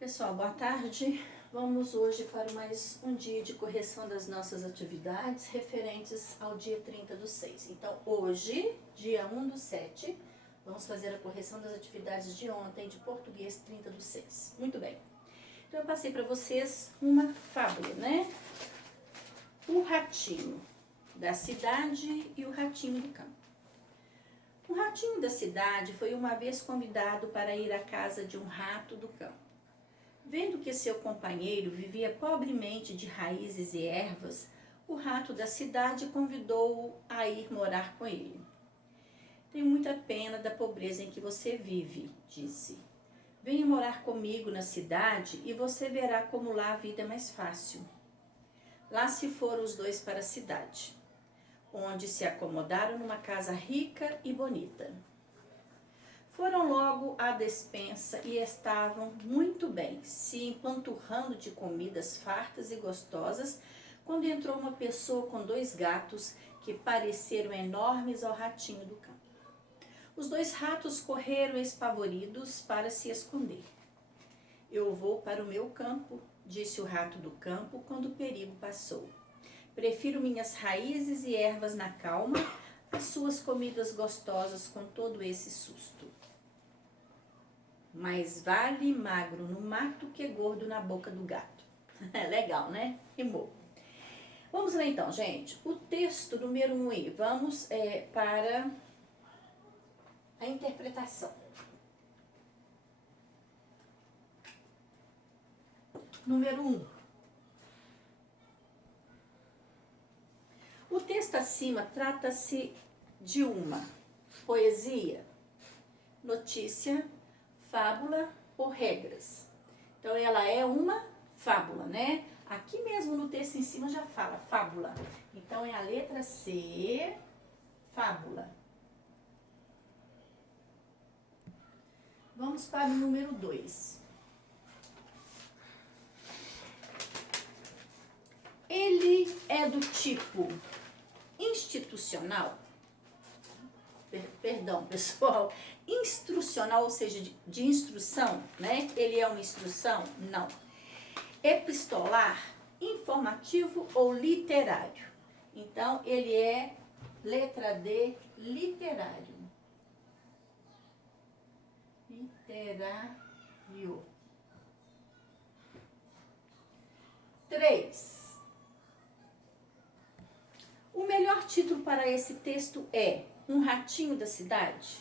Pessoal, boa tarde. Vamos hoje para mais um dia de correção das nossas atividades referentes ao dia 30/6. Então, hoje, dia 1/7, vamos fazer a correção das atividades de ontem de português 30/6. Muito bem. Então, eu passei para vocês uma fábula, né? O ratinho da cidade e o ratinho do campo. O ratinho da cidade foi uma vez convidado para ir à casa de um rato do campo. Vendo que seu companheiro vivia pobremente de raízes e ervas, o rato da cidade convidou-o a ir morar com ele. Tenho muita pena da pobreza em que você vive, disse. Venha morar comigo na cidade e você verá como lá a vida é mais fácil. Lá se foram os dois para a cidade, onde se acomodaram numa casa rica e bonita. Foram logo à despensa e estavam muito bem, se empanturrando de comidas fartas e gostosas, quando entrou uma pessoa com 2 gatos que pareceram enormes ao ratinho do campo. Os 2 ratos correram espavoridos para se esconder. Eu vou para o meu campo, disse o rato do campo quando o perigo passou. Prefiro minhas raízes e ervas na calma às suas comidas gostosas com todo esse susto. Mais vale magro no mato que gordo na boca do gato. É legal, né? Rimou. Vamos lá então, gente. O texto número 1 aí. Vamos para a interpretação. Número 1. O texto acima trata-se de uma poesia, notícia, fábula ou regras. Então, ela é uma fábula, né? Aqui mesmo no texto em cima já fala fábula. Então, é a letra C, fábula. Vamos para o número 2. Ele é do tipo institucional, perdão, pessoal, instrucional, ou seja, de instrução, né? Ele é uma instrução? Não. Epistolar, informativo ou literário? Então, ele é letra D, literário. Literário. 3. O melhor título para esse texto é Um ratinho da cidade,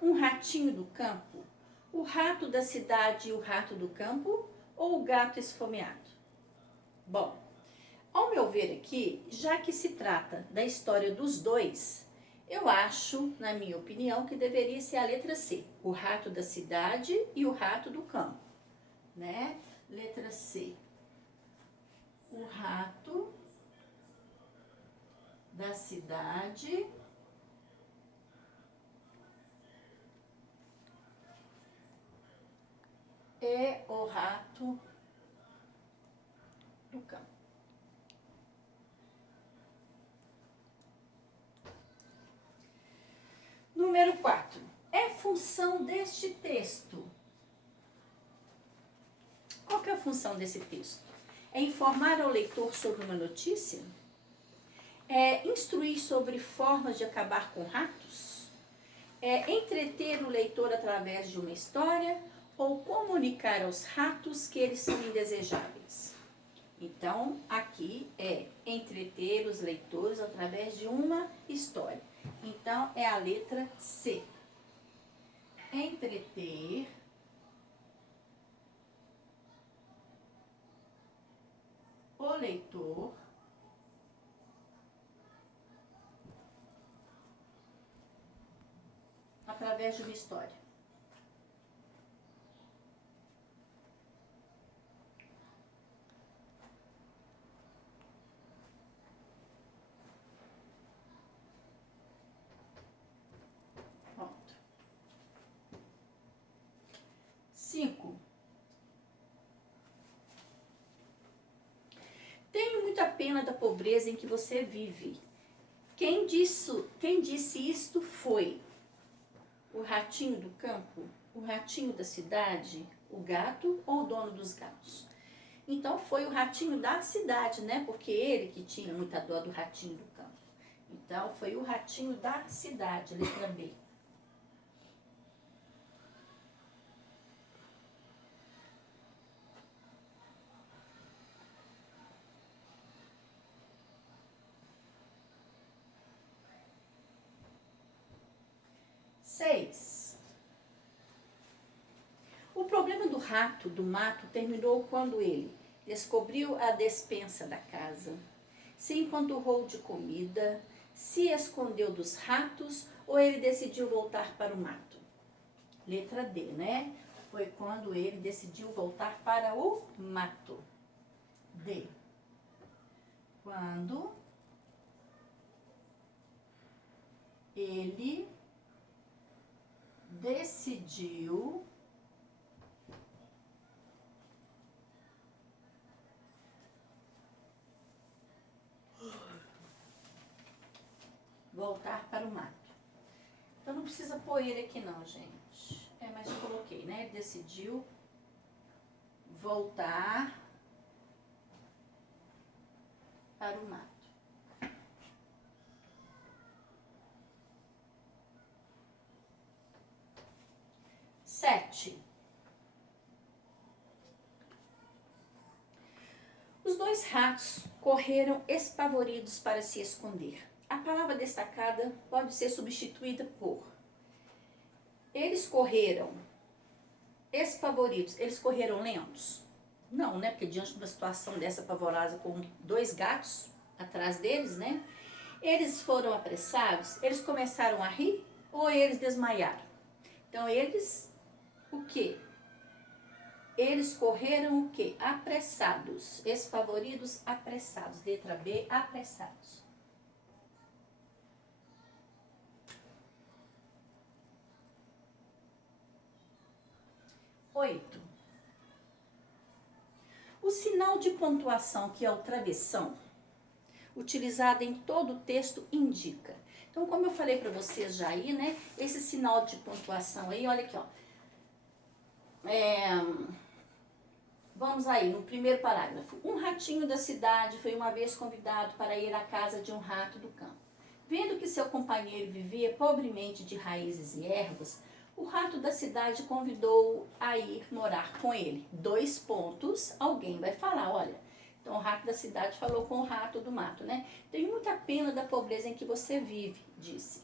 um ratinho do campo, o rato da cidade e o rato do campo ou o gato esfomeado? Bom, ao meu ver aqui, já que se trata da história dos dois, eu acho, na minha opinião, que deveria ser a letra C, o rato da cidade e o rato do campo, né? Letra C, o rato da cidade e o rato do campo. Número 4. É função deste texto. Qual que é a função desse texto? É informar ao leitor sobre uma notícia? É instruir sobre formas de acabar com ratos? É entreter o leitor através de uma história? Ou comunicar aos ratos que eles são indesejáveis? Então, aqui é entreter os leitores através de uma história. Então, é a letra C. Entreter o leitor através de uma história. Pronto. 5. Tenho muita pena da pobreza em que você vive. Quem disse isto foi o ratinho do campo, o ratinho da cidade, o gato ou o dono dos gatos? Então foi o ratinho da cidade, né? Porque ele que tinha muita dó do ratinho do campo. Então foi o ratinho da cidade, letra B. Seis. O problema do rato do mato terminou quando ele descobriu a despensa da casa, se empanturrou de comida, se escondeu dos ratos ou ele decidiu voltar para o mato. Letra D, né? Foi quando ele decidiu voltar para o mato. D. Quando ele decidiu voltar para o mato. Então não precisa pôr ele aqui não, gente. Mas eu coloquei, né? Decidiu voltar para o mato. 7. Os dois ratos correram espavoridos para se esconder. A palavra destacada pode ser substituída por eles correram espavoridos. Eles correram lentos? Não, né? Porque diante de uma situação dessa pavorosa com dois gatos atrás deles, né? Eles foram apressados? Eles começaram a rir ou eles desmaiaram? Então eles, o quê? Eles correram o quê? Apressados. Espavoridos, apressados. Letra B, apressados. 8. O sinal de pontuação, que é o travessão, utilizado em todo o texto, indica. Então, como eu falei para vocês já aí, né? Esse sinal de pontuação aí, olha aqui, ó. Vamos aí, no primeiro parágrafo. Um ratinho da cidade foi uma vez convidado para ir à casa de um rato do campo. Vendo que seu companheiro vivia pobremente de raízes e ervas, o rato da cidade convidou-o a ir morar com ele. 2 pontos, alguém vai falar, olha. Então, o rato da cidade falou com o rato do mato, né? Tenho muita pena da pobreza em que você vive, disse.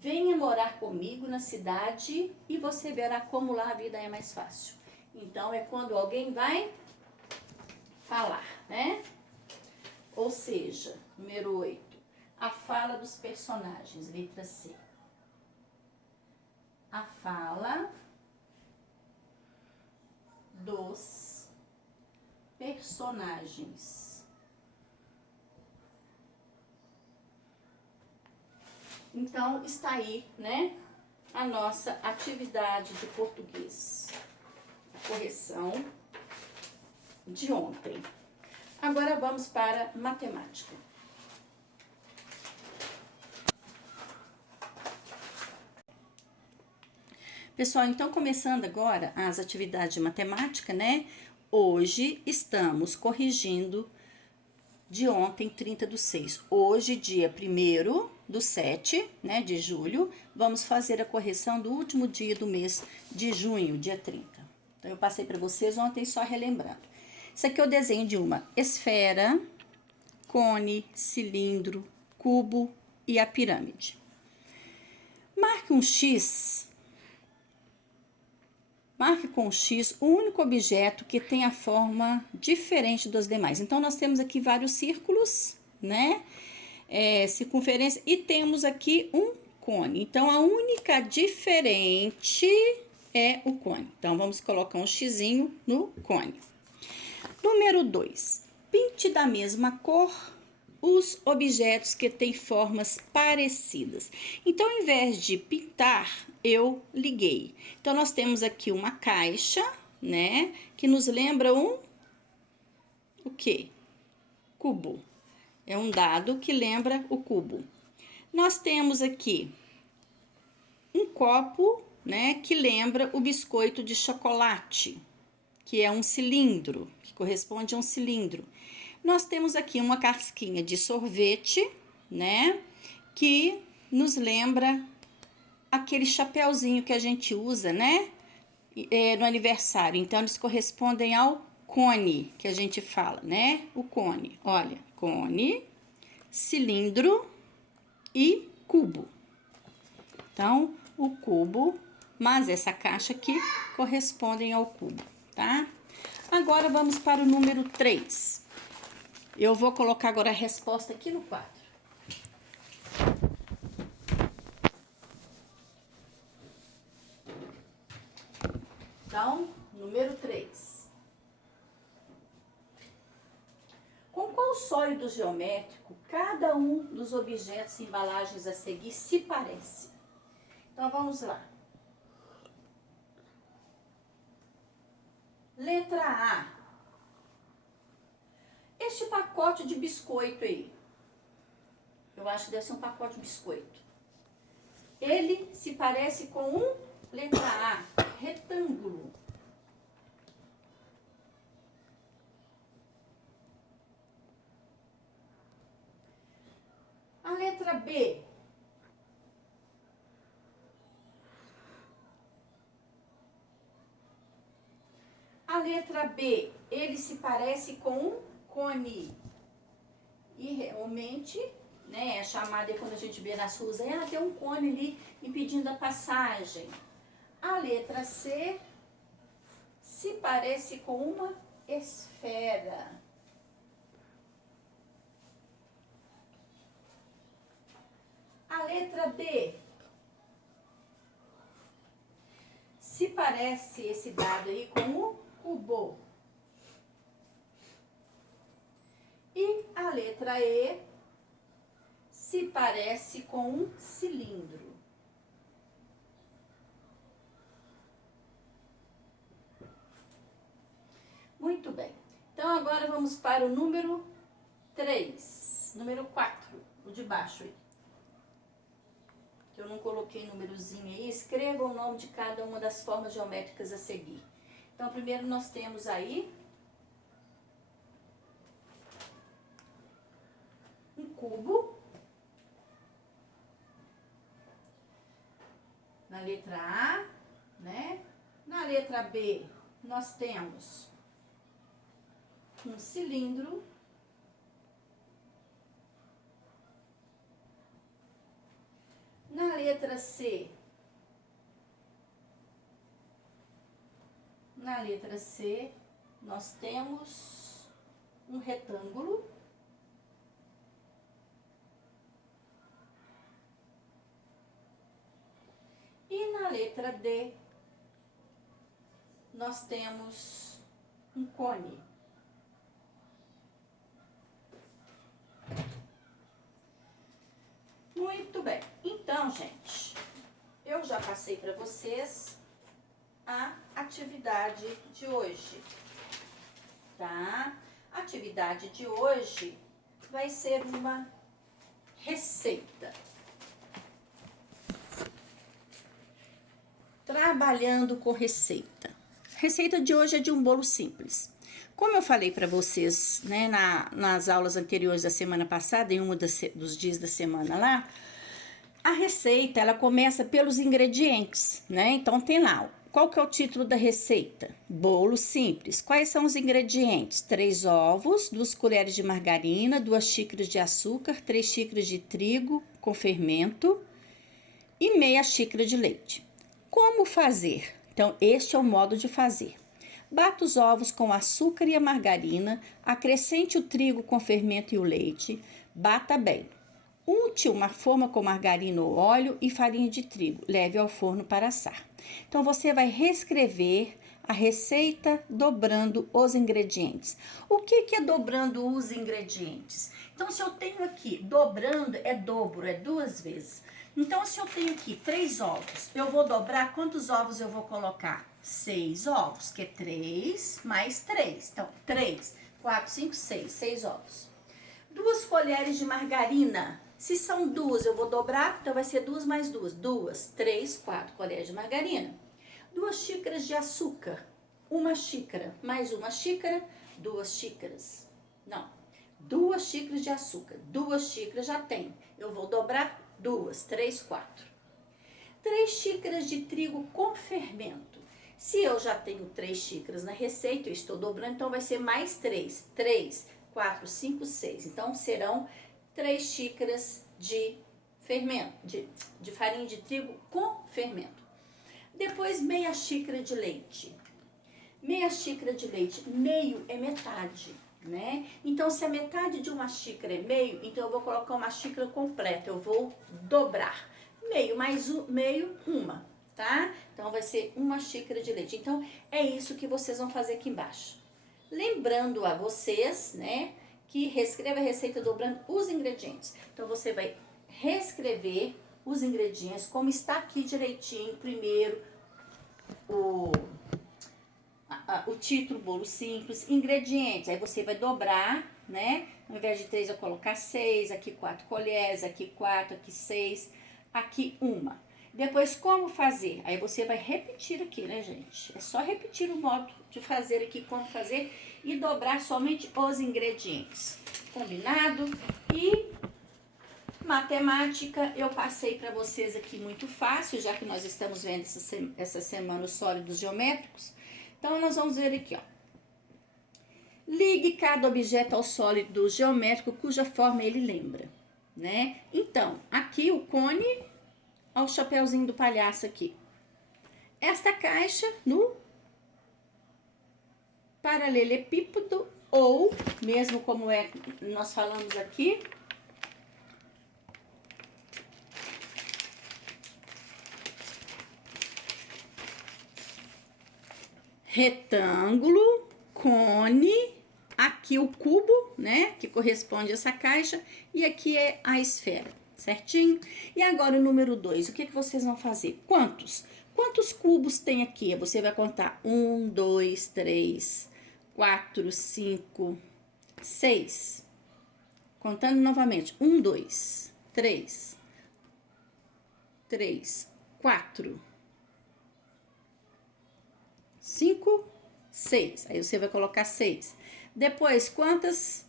Venha morar comigo na cidade e você verá como lá a vida é mais fácil. Então, é quando alguém vai falar, né? Ou seja, número 8, a fala dos personagens, letra C. A fala dos personagens. Então, está aí, né, a nossa atividade de português. A correção de ontem. Agora vamos para matemática. Pessoal, então começando agora as atividades de matemática, né? Hoje estamos corrigindo de ontem, 30/6. Hoje, dia 1º/7, né, de julho, vamos fazer a correção do último dia do mês de junho, dia 30. Então, eu passei para vocês ontem só relembrando. Isso aqui é o desenho de uma esfera, cone, cilindro, cubo e a pirâmide. Marque um X. Marque com X o único objeto que tem a forma diferente dos demais. Então, nós temos aqui vários círculos, né? Circunferência, e temos aqui um cone. Então, a única diferente é o cone. Então, vamos colocar um xizinho no cone. Número 2. Pinte da mesma cor os objetos que têm formas parecidas. Então, ao invés de pintar, eu liguei. Então, nós temos aqui uma caixa, né? Que nos lembra o quê? Cubo. É um dado que lembra o cubo. Nós temos aqui um copo, né? Que lembra o biscoito de chocolate. que é um cilindro, que corresponde a um cilindro. Nós temos aqui uma casquinha de sorvete, né? Que nos lembra aquele chapéuzinho que a gente usa, né? No aniversário. Então, eles correspondem ao cone, que a gente fala, né? O cone. Olha, cone, cilindro e cubo. Então, o cubo, mas essa caixa aqui correspondem ao cubo, tá? Agora, vamos para o número 3. Eu vou colocar agora a resposta aqui no quadro. Então, número 3. Com qual sólido geométrico cada um dos objetos e embalagens a seguir se parece? Então, vamos lá. Letra A. Este pacote de biscoito aí, eu acho que deve ser um pacote de biscoito. Ele se parece com um, letra A, retângulo. A letra B. A letra B, ele se parece com um cone. E realmente, né, é chamada quando a gente vê nas ruas, tem um cone ali impedindo a passagem. A letra C se parece com uma esfera. A letra D se parece esse dado aí com um cubo. E a letra E se parece com um cilindro. Muito bem. Então, agora vamos para o número 3. Número 4, o de baixo aí. Que eu não coloquei númerozinho aí. Escreva o nome de cada uma das formas geométricas a seguir. Então, primeiro nós temos aí um cubo. Na letra A, né? Na letra B, nós temos um cilindro. Na letra C, nós temos um retângulo. E na letra D, nós temos um cone. Muito bem. Então, gente, eu já passei para vocês a atividade de hoje, tá? A atividade de hoje vai ser uma receita. Trabalhando com receita. Receita de hoje é de um bolo simples. Como eu falei para vocês, né, nas aulas anteriores da semana passada, em um dos dias da semana lá, a receita, ela começa pelos ingredientes, né? Então, tem lá, qual que é o título da receita? Bolo simples. Quais são os ingredientes? 3 ovos, 2 colheres de margarina, 2 xícaras de açúcar, 3 xícaras de trigo com fermento e meia xícara de leite. Como fazer? Então, este é o modo de fazer. Bata os ovos com o açúcar e a margarina, acrescente o trigo com fermento e o leite, bata bem. Unte uma forma com margarina ou óleo e farinha de trigo, leve ao forno para assar. Então, você vai reescrever a receita dobrando os ingredientes. O que é dobrando os ingredientes? Então, se eu tenho aqui, dobrando é dobro, é 2 vezes. Então, se eu tenho aqui 3 ovos, eu vou dobrar, quantos ovos eu vou colocar? 6 ovos, que é 3 mais 3. Então, 3, 4, 5, 6 ovos. 2 colheres de margarina. Se são 2, eu vou dobrar, então vai ser 2 mais 2. 2, 3, 4 colheres de margarina. 2 xícaras de açúcar. uma xícara, mais uma xícara, 2 xícaras. Não, 2 xícaras de açúcar. 2 xícaras já tem. Eu vou dobrar 2, 3, 4. 3 xícaras de trigo com fermento. Se eu já tenho 3 xícaras na receita, eu estou dobrando, então vai ser mais 3. 3, 4, 5, 6. Então, serão 3 xícaras de fermento, de farinha de trigo com fermento. Depois, meia xícara de leite. Meia xícara de leite. Meio é metade, né? Então, se a metade de uma xícara é meio, então eu vou colocar uma xícara completa. Eu vou dobrar. Meio mais meio, uma. Tá? Então, vai ser uma xícara de leite. Então, é isso que vocês vão fazer aqui embaixo. Lembrando a vocês, né, que reescreva a receita dobrando os ingredientes. Então, você vai reescrever os ingredientes, como está aqui direitinho. Primeiro, o título, bolo simples, ingredientes. Aí, você vai dobrar, né? Ao invés de 3, eu colocar 6, aqui 4 colheres, aqui 4, aqui 6, aqui 1. Depois, como fazer? Aí você vai repetir aqui, né, gente? É só repetir o modo de fazer aqui, como fazer e dobrar somente os ingredientes. Combinado? E matemática eu passei para vocês aqui muito fácil, já que nós estamos vendo essa semana os sólidos geométricos. Então, nós vamos ver aqui, ó. Ligue cada objeto ao sólido geométrico cuja forma ele lembra, né? Então, aqui o cone... Olha o chapeuzinho do palhaço aqui. Esta caixa no paralelepípedo, ou mesmo como nós falamos aqui, retângulo, cone, aqui o cubo, né, que corresponde a essa caixa, e aqui é a esfera. Certinho? E agora o número 2, o que vocês vão fazer? Quantos? Quantos cubos tem aqui? Você vai contar 1, 2, 3, 4, 5, 6. Contando novamente. 1, 2, 3, 4, 5, 6. Aí você vai colocar 6. Depois, quantas...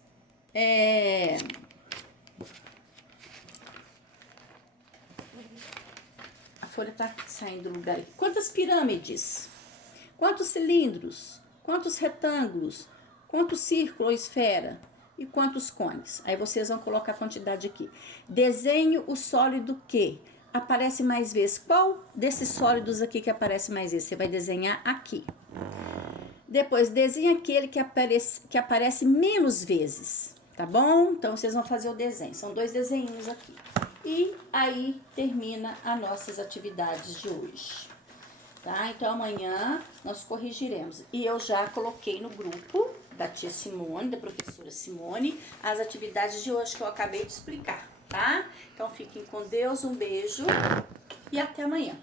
A folha tá saindo do lugar. Quantas pirâmides? Quantos cilindros? Quantos retângulos? Quantos círculos ou esfera? E quantos cones? Aí vocês vão colocar a quantidade aqui. Desenhe o sólido que aparece mais vezes. Qual desses sólidos aqui que aparece mais vezes? Você vai desenhar aqui. Depois, desenhe aquele que aparece menos vezes. Tá bom? Então, vocês vão fazer o desenho. São 2 desenhos aqui. E aí termina as nossas atividades de hoje, tá? Então, amanhã nós corrigiremos. E eu já coloquei no grupo da tia Simone, da professora Simone, as atividades de hoje que eu acabei de explicar, tá? Então, fiquem com Deus, um beijo e até amanhã.